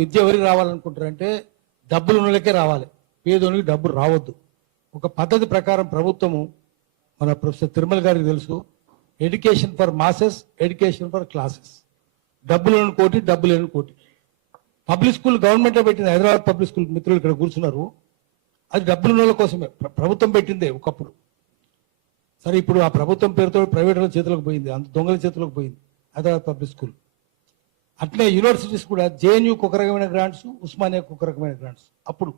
విద్య ఎవరికి రావాలనుకుంటారంటే డబ్బులు ఉన్నోళ్ళకే రావాలి, పేదోనికి డబ్బులు రావద్దు. ఒక పద్ధతి ప్రకారం ప్రభుత్వము, మన ప్రొఫెసర్ తిరుమల గారికి తెలుసు, education for masses, education for classes. డబ్బులు లేని కోటి, డబ్బు లేని కోటి. పబ్లిక్ స్కూల్ గవర్నమెంట్ పెట్టింది, హైదరాబాద్ పబ్లిక్ స్కూల్ మిత్రులు ఇక్కడ కూర్చున్నారు, అది డబ్బులు ఉన్న వాళ్ళ కోసమే ప్రభుత్వం పెట్టిందే ఒకప్పుడు. సరే, ఇప్పుడు ఆ ప్రభుత్వం పేరుతో ప్రైవేట్ వాళ్ళ చేతులకు పోయింది, అంత దొంగల చేతులకు పోయింది హైదరాబాద్ పబ్లిక్ స్కూల్. అట్లే యూనివర్సిటీస్ కూడా జేఎన్యూకి ఒక రకమైన గ్రాంట్స్, ఉస్మానియాకి ఒక రకమైన గ్రాంట్స్. అప్పుడు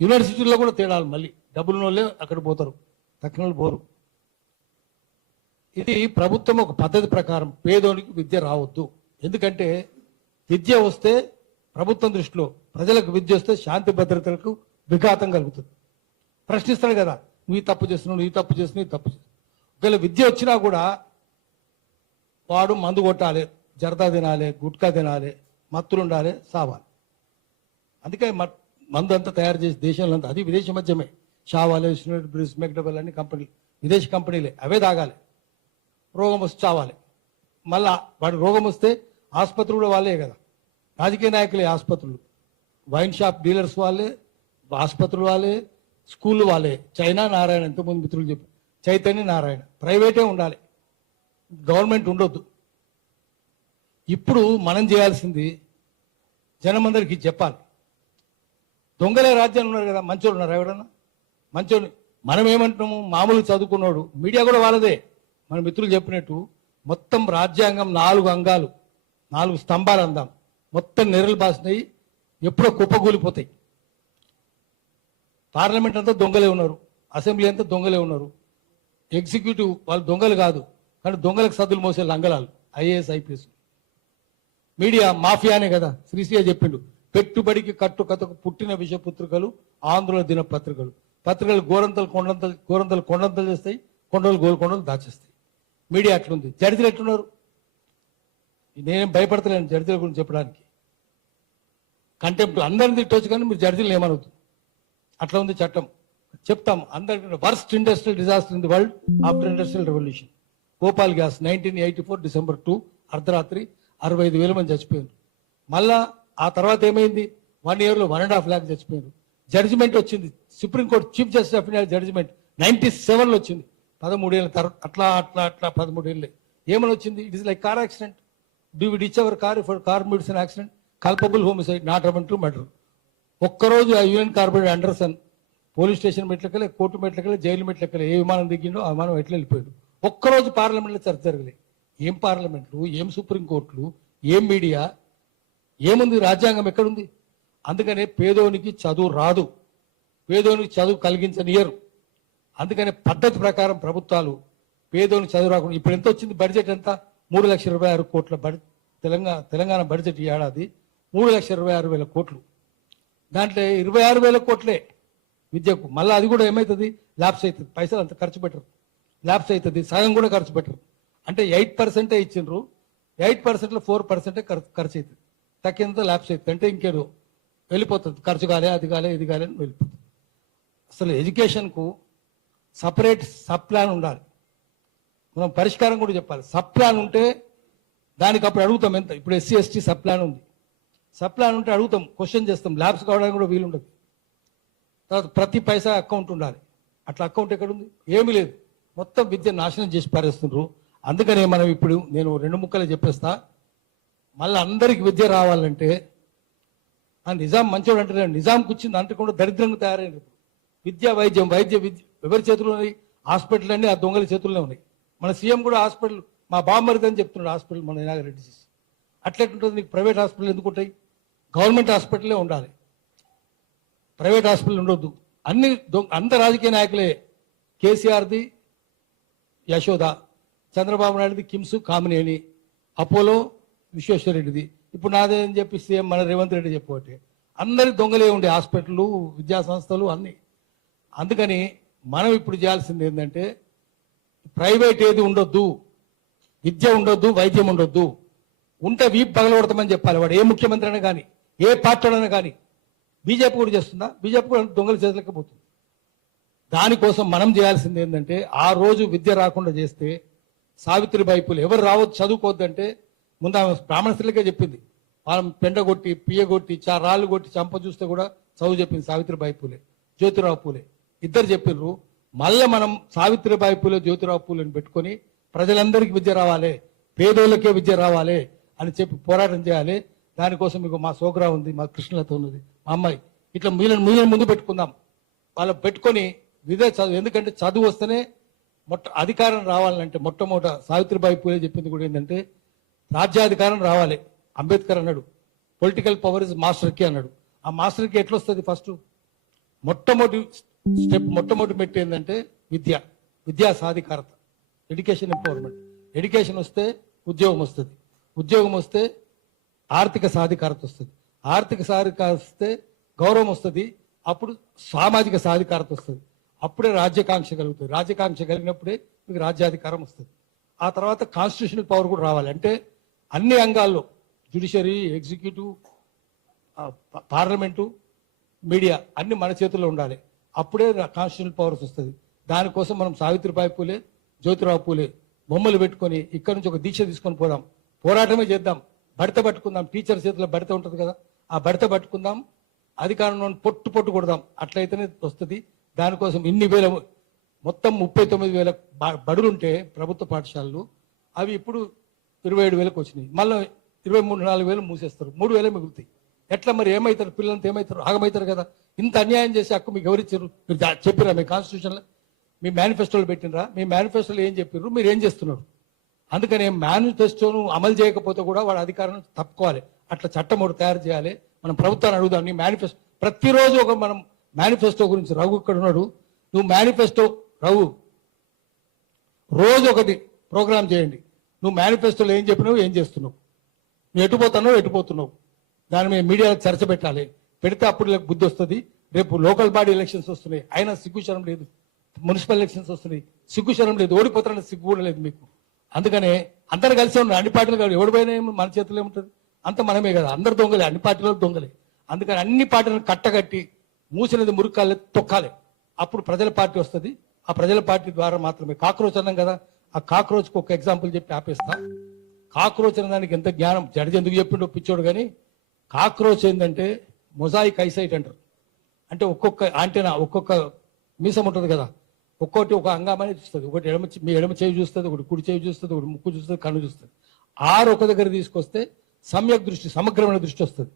యూనివర్సిటీల్లో కూడా తేడాలి, మళ్ళీ డబ్బులు వాళ్ళే అక్కడ పోతారు, తక్కిన వాళ్ళు పోరు. ఇది ప్రభుత్వం ఒక పద్ధతి ప్రకారం పేదోనికి విద్య రావద్దు. ఎందుకంటే విద్య వస్తే ప్రభుత్వం దృష్టిలో ప్రజలకు విద్య వస్తే శాంతి భద్రతలకు విఘాతం కలుగుతుంది. ప్రశ్నిస్తాడు కదా, నువ్వు తప్పు చేస్తున్నావు, నువ్వు తప్పు చేస్తున్నావు, ఈ తప్పు చేస్తున్నావు. ఒకవేళ విద్య వచ్చినా కూడా వాడు మందు కొట్టాలి, జర్దా తినాలి, గుట్కా తినాలి, మత్తులు ఉండాలి, సావాలి. అందుకే మందు అంతా తయారు చేసి దేశంలో అంతా, అది విదేశీ మద్యమే, షావాలి, బ్రిస్, మెక్డబెల్ అన్ని కంపెనీలు, విదేశీ కంపెనీలే, అవే తాగాలి. రోగం వస్తే చావాలి. మళ్ళా వాడు రోగం వస్తే ఆసుపత్రులు కూడా వాళ్ళే కదా, రాజకీయ నాయకులే ఆసుపత్రులు, వైన్ షాప్ డీలర్స్ వాళ్ళే, ఆసుపత్రులు వాళ్ళే, స్కూళ్ళు వాళ్ళే. చైనా నారాయణ, ఎంతమంది మిత్రులు చెప్పి, చైతన్య నారాయణ. ప్రైవేటే ఉండాలి, గవర్నమెంట్ ఉండొద్దు. ఇప్పుడు మనం చేయాల్సింది జనమందరికి చెప్పాలి. దొంగలే రాజ్యాలు ఉన్నారు కదా, మంచోళ్ళు ఉన్నారు ఎవడన్నా? మంచోళ్ళు మనం ఏమంటున్నాము, మామూలు చదువుకున్నాడు, మీడియా కూడా వాళ్ళదే. మన మిత్రులు చెప్పినట్టు మొత్తం రాజ్యాంగం 4 అంగాలు, 4 స్తంభాలు అందాం, మొత్తం నెరలు బాసినాయి, ఎప్పుడో కుప్పగూలిపోతాయి. పార్లమెంట్ అంతా దొంగలే ఉన్నారు, అసెంబ్లీ అంతా దొంగలే ఉన్నారు, ఎగ్జిక్యూటివ్ వాళ్ళు దొంగలు కాదు కానీ దొంగలకు సద్దులు మోసే లంగలాలు, ఐఏఎస్ ఐపీఎస్. మీడియా మాఫియానే కదా, శ్రీశ్రీ చెప్పిండు, పెట్టుబడికి కట్టుకథకు పుట్టిన విషపుత్రికలు ఆంధ్రుల దినపత్రికలు. పత్రికలు గోరంతలు కొండంతలు చేస్తాయి, కొండలు గోల్కొండలు దాచేస్తాయి. మీడియా అట్లుంది. జడ్జిలు ఎట్లున్నారు? నేనేం భయపడతలేను జడ్జిల గురించి చెప్పడానికి. కంటెంప్ట్ అందరిని తిట్టవచ్చు కానీ మీరు జడ్జిలు ఏమనవుతుంది, అట్లా ఉంది చట్టం. చెప్తాం అందరికీ. Worst industrial disaster in the world after industrial revolution, Bhopal gas 1984 December 2 అర్ధరాత్రి 65,000 మంది చచ్చిపోయారు. మళ్ళా ఆ తర్వాత ఏమైంది, 1 year లో 1.5 lakh చచ్చిపోయారు. జడ్జిమెంట్ వచ్చింది, supreme court chief justice of India judgement 97లో వచ్చింది, 13 ఏళ్ళ తర్వాత. అట్లా 13 ఏళ్ళే. ఏమని వచ్చింది? It is like car accident, do we ditch our car for car meets an accident, culpable homicide, not amount to murder. ఒక్కరోజు ఆ union corporator Anderson police station మెట్లకెళ్ళి, కోర్టు మెట్లకెళ్ళి, జైలు మెట్లకెళ్ళి, ఏ విమానం దిగిండో ఆ విమానం ఎట్లా వెళ్ళిపోయాడు. ఒక్కరోజు పార్లమెంట్లో చర్చ జరగలే. ఏం పార్లమెంట్లు, ఏం సుప్రీంకోర్టులు, ఏం మీడియా, ఏముంది? రాజ్యాంగం ఎక్కడుంది? అందుకనే పేదోనికి చదువు రాదు, పేదోనికి చదువు కలిగించనియరు. అందుకనే పద్ధతి ప్రకారం ప్రభుత్వాలు పేదోనికి చదువు రాకుండా. ఇప్పుడు ఎంత వచ్చింది బడ్జెట్? ఎంత? 3,26,000 కోట్ల తెలంగాణ బడ్జెట్ ఈ ఏడాది 3,26,000 కోట్లు. దాంట్లో 26,000 కోట్లే విద్యకు. మళ్ళీ అది కూడా ఏమవుతుంది? ల్యాబ్స్ అవుతుంది. పైసలు అంత ఖర్చు పెట్టరు, ల్యాబ్స్ అవుతుంది, సగం కూడా ఖర్చు పెట్టరు. అంటే 8% ఇచ్చిండ్రు, 8%లో 4% ఖర్చు అవుతుంది, తక్కినంత ల్యాబ్స్ అవుతుంది. అంటే ఇంకేదో వెళ్ళిపోతుంది, ఖర్చు కాలే, అది కాలే, ఇది కాలే అని వెళ్ళిపోతుంది. అసలు ఎడ్యుకేషన్కు సపరేట్ సబ్ ప్లాన్ ఉండాలి. మనం పరిష్కారం కూడా చెప్పాలి. సబ్ ప్లాన్ ఉంటే దానికి అప్పుడు అడుగుతాం ఎంత. ఇప్పుడు SC ST సబ్ ప్లాన్ ఉంది, సబ్ ప్లాన్ ఉంటే అడుగుతాం, క్వశ్చన్ చేస్తాం. ల్యాబ్స్ కావడానికి కూడా వీలు ఉండదు. తర్వాత ప్రతి పైసా అకౌంట్ ఉండాలి. అట్లా అకౌంట్ ఎక్కడుంది? ఏమీ లేదు. మొత్తం విద్య నాశనం చేసి పారేస్తుండ్రు. అందుకనే మనం ఇప్పుడు నేను 2 ముక్కలే చెప్పేస్తా. మళ్ళీ అందరికి విద్య రావాలంటే ఆ నిజాం మంచోడు అంటే నిజాంకి వచ్చింది అంటకుండా దరిద్రంగా తయారైంది. విద్య వైద్యం, వైద్య విద్య ఎవరి చేతుల్లో ఉన్నాయి? హాస్పిటల్ అన్నీ ఆ దొంగల చేతుల్లో ఉన్నాయి. మన సీఎం కూడా హాస్పిటల్ మా బామ్మరిది అని చెప్తున్నాడు, హాస్పిటల్ మన ఇనాగరేట్ చేసి. అట్లెట్టుంటుంది? నీకు ప్రైవేట్ హాస్పిటల్ ఎందుకు ఉంటాయి? గవర్నమెంట్ హాస్పిటలే ఉండాలి, ప్రైవేట్ హాస్పిటల్ ఉండొద్దు. అంత రాజకీయ నాయకులే. కేసీఆర్ది యశోద, చంద్రబాబు నాయుడుది కిమ్స్ కామినేని, అపోలో విశ్వేశ్వరరెడ్డిది, ఇప్పుడు నాదే అని చెప్పి సీఎం మన రేవంత్ రెడ్డి చెప్పబట్టే అందరి దొంగలే ఉండే హాస్పిటళ్ళు, విద్యా సంస్థలు అన్నీ. అందుకని మనం ఇప్పుడు చేయాల్సింది ఏంటంటే ప్రైవేట్ ఏది ఉండొద్దు, విద్య ఉండొద్దు, వైద్యం ఉండొద్దు. ఉంటే వీపు పగలగొడతామని చెప్పాలి. వాడు ఏ ముఖ్యమంత్రి అయినా కానీ, ఏ పార్టీ అయినా కానీ. బీజేపీ కూడా చేస్తుందా? బీజేపీ కూడా దొంగల చేతులకి పోతుంది. దానికోసం మనం చేయాల్సింది ఏంటంటే ఆ రోజు విద్య రాకుండా చేస్తే, సావిత్రిబాయి పూలే ఎవరు రావద్దు చదువుకోవద్దంటే ముందు ఆమె బ్రాహ్మణ స్త్రీలకే చెప్పింది, వాళ్ళని పెండగొట్టి పియ్యగొట్టి రాళ్ళు కొట్టి చంప చూస్తే కూడా చదువు చెప్పింది సావిత్రిబాయి పూలే, జ్యోతిరావు పూలే ఇద్దరు చెప్పిండ్రు. మళ్ళీ మనం సావిత్రిబాయి పూలే, జ్యోతిరావు పూలేని పెట్టుకొని ప్రజలందరికీ విద్య రావాలి, పేదోళ్ళకే విద్య రావాలి అని చెప్పి పోరాటం చేయాలి. దానికోసం మీకు మా సోకరా ఉంది, మా కృష్ణలత ఉన్నది, మా అమ్మాయి, ఇట్లా మీలను ముందు పెట్టుకుందాం. వాళ్ళు పెట్టుకొని విద్య చదువు, ఎందుకంటే చదువు వస్తేనే అధికారం రావాలంటే మొట్టమొదట సావిత్రిబాయి పూలే చెప్పింది కూడా ఏంటంటే రాజ్యాధికారం రావాలి. అంబేద్కర్ అన్నాడు పొలిటికల్ పవర్ ఇస్ మాస్టర్ కి అన్నాడు. ఆ మాస్టర్ కి ఎట్లా వస్తుంది? ఫస్ట్ మొట్టమొదటి మెట్టు ఏంటంటే విద్యా సాధికారత, ఎడ్యుకేషన్ ఎంపవర్మెంట్. ఎడ్యుకేషన్ వస్తే ఉద్యోగం వస్తుంది, ఉద్యోగం వస్తే ఆర్థిక సాధికారత వస్తుంది, ఆర్థిక సాధికారత వస్తే గౌరవం వస్తుంది, అప్పుడు సామాజిక సాధికారత వస్తుంది, అప్పుడే రాజ్యాకాంక్ష కలుగుతుంది. రాజ్యాకాంక్ష కలిగినప్పుడే మీకు రాజ్యాధికారం వస్తుంది. ఆ తర్వాత కాన్స్టిట్యూషనల్ పవర్ కూడా రావాలి. అంటే అన్ని అంగాల్లో జ్యుడిషియరీ, ఎగ్జిక్యూటివ్, పార్లమెంటు, మీడియా అన్ని మన చేతుల్లో ఉండాలి. అప్పుడే కాన్స్టిట్యూషనల్ పవర్స్ వస్తుంది. దానికోసం మనం సావిత్రిబాయి పూలే, జ్యోతిరావు పూలే బొమ్మలు పెట్టుకొని ఇక్కడ నుంచి ఒక దీక్ష తీసుకొని పోదాం, పోరాటమే చేద్దాం, బడత పట్టుకుందాం. టీచర్ చేతిలో బడత ఉంటుంది కదా, ఆ బడత పట్టుకుందాం, అధికారంలో పొట్టు కొడదాం. అట్లయితేనే వస్తుంది. దానికోసం ఇన్ని వేల, మొత్తం 39,000 బడులుంటే ప్రభుత్వ పాఠశాలలు, అవి ఇప్పుడు 27,000 వచ్చినాయి. మళ్ళీ 23,000-24,000 మూసేస్తారు, 3,000 మిగులుతాయి. ఎట్లా మరి? ఏమవుతారు? పిల్లలంతా ఏమవుతారు? ఆగమవుతారు కదా. ఇంత అన్యాయం చేసే హక్కు మీకు ఎవరిచ్చారు? మీరు చెప్పిరా? మీ కాన్స్టిట్యూషన్లో, మీ మేనిఫెస్టోలో పెట్టినరా? మీ మేనిఫెస్టోలో ఏం చెప్పారు? మీరు ఏం చేస్తున్నారు? అందుకని మేనిఫెస్టోను అమలు చేయకపోతే కూడా వాడు అధికారం తప్పుకోవాలి. అట్లా చట్టం ఒకటి తయారు చేయాలి. మనం ప్రభుత్వాన్ని అడుగుదాం. నీ మేనిఫెస్టో ప్రతిరోజు ఒక మనం మేనిఫెస్టో గురించి, రఘు ఇక్కడ ఉన్నాడు, నువ్వు మేనిఫెస్టో రఘు రోజు ఒకటి ప్రోగ్రామ్ చేయండి. నువ్వు మేనిఫెస్టోలో ఏం చెప్పినావు, ఏం చేస్తున్నావు, నువ్వు ఎటుపోతున్నావు, దాని మీద మీడియాలో చర్చ పెట్టాలి. పెడితే అప్పుడు బుద్ధి వస్తుంది. రేపు లోకల్ బాడీ ఎలక్షన్స్ వస్తున్నాయి, అయినా సిగ్గుశరం లేదు. మున్సిపల్ ఎలక్షన్స్ వస్తున్నాయి, సిగ్గుశరం లేదు. ఓడిపోతారని సిగ్గు కూడా లేదు మీకు. అందుకనే అందరు కలిసి ఉన్నారు, అన్ని పార్టీలు కాదు. ఎవడిపోయినా మన చేతిలో ఏముంటుంది? అంత మనమే కదా, అందరు దొంగలే, అన్ని పార్టీలో దొంగలే. అందుకని అన్ని పార్టీలను కట్టగట్టి మూసినది మురుక్కాలే తొక్కాలి. అప్పుడు ప్రజల పార్టీ వస్తుంది. ఆ ప్రజల పార్టీ ద్వారా మాత్రమే. కాక్రోచ్ అన్నాం కదా, ఆ కాక్రోచ్కి ఒక ఎగ్జాంపుల్ చెప్పి ఆపేస్తా. కాక్రోచ్ అనే దానికి ఎంత జ్ఞానం జడ్జి ఎందుకు చెప్పిండో పిచ్చోడు. కానీ కాక్రోచ్ ఏంటంటే మొజాయిక్ ఐసైట్ అంటారు. అంటే ఒక్కొక్క యాంటెనా, ఒక్కొక్క మీసం ఉంటుంది కదా, ఒక్కొక్కటి ఒక అంగామని చూస్తుంది. ఒకటి మీ ఎడమ చేయి చూస్తుంది, ఒకటి కుడి చేయి చూస్తుంది, ఒకటి ముక్కు చూస్తుంది, కన్ను చూస్తుంది. ఒక దగ్గర తీసుకొస్తే సమ్యక్ దృష్టి, సమగ్రమైన దృష్టి వస్తుంది.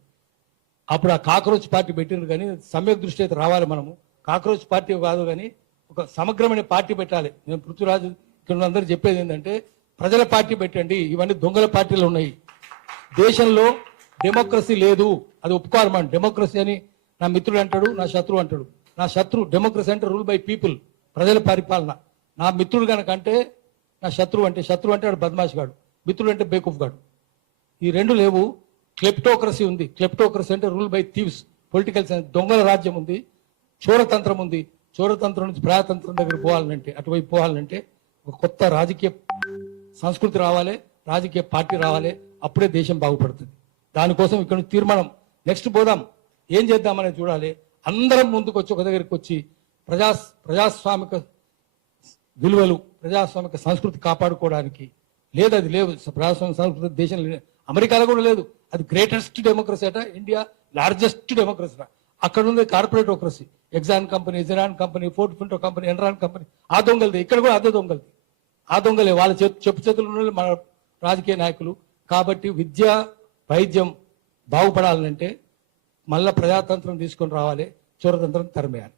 అప్పుడు ఆ కాక్రోచ్ పార్టీ పెట్టిండ్రు. కానీ సమ్యక్ దృష్టి అయితే రావాలి. మనము కాక్రోచ్ పార్టీ కాదు, కానీ ఒక సమగ్రమైన పార్టీ పెట్టాలి. నేను పృథ్వీరాజు ఇక్కడ అందరూ చెప్పేది ఏంటంటే ప్రజల పార్టీ పెట్టండి. ఇవన్నీ దొంగల పార్టీలు ఉన్నాయి. దేశంలో డెమోక్రసీ లేదు, అది ఒప్పుకోవాలి. మనం డెమోక్రసీ అని నా మిత్రుడు అంటాడు, నా శత్రువు అంటాడు. నా శత్రువు డెమోక్రసీ అంటే రూల్ బై పీపుల్, ప్రజల పరిపాలన. నా మిత్రుడు కనుక అంటే నా శత్రువు అంటే వాడు బద్మాష్ గాడు, మిత్రుడు అంటే బేకూఫ్ గాడు. ఈ రెండు లేవు. క్లెప్టోక్రసీ ఉంది. క్లెప్టోక్రసీ అంటే rule by thieves, political science, దొంగల రాజ్యం ఉంది. చోరతంత్రం ఉంది. చోరతంత్రం నుంచి ప్రజాతంత్రం దగ్గర పోవాలంటే, అటువైపు పోవాలంటే ఒక కొత్త రాజకీయ సంస్కృతి రావాలి, రాజకీయ పార్టీ రావాలి. అప్పుడే దేశం బాగుపడుతుంది. దానికోసం ఇక్కడ నుంచి తీర్మానం, నెక్స్ట్ పోదాం, ఏం చేద్దామనేది చూడాలి. అందరం ముందుకు వచ్చి ఒక దగ్గరికి వచ్చి ప్రజాస్వామిక విలువలు, ప్రజాస్వామిక సంస్కృతి కాపాడుకోవడానికి. లేదు, అది లేవు. ప్రజాస్వామిక సంస్కృతి దేశంలో, అమెరికాలో కూడా లేదు. అది గ్రేటెస్ట్ డెమోక్రసీ అట, ఇండియా లార్జెస్ట్ డెమోక్రసీ. అక్కడ ఉంది కార్పొరేటోక్రసీ. ఎగ్జాన్ కంపెనీ, జిరాన్ company, Ford Pinto company, Enron company, ఆ దొంగలది. ఇక్కడ కూడా అదే దొంగలది, ఆ దొంగలే. వాళ్ళ చెప్పు చేతులు ఉన్న మన రాజకీయ నాయకులు. కాబట్టి విద్య, వైద్యం బాగుపడాలంటే మళ్ళా ప్రజాతంత్రం తీసుకొని రావాలి, చోరతంత్రం తరిమేయాలి.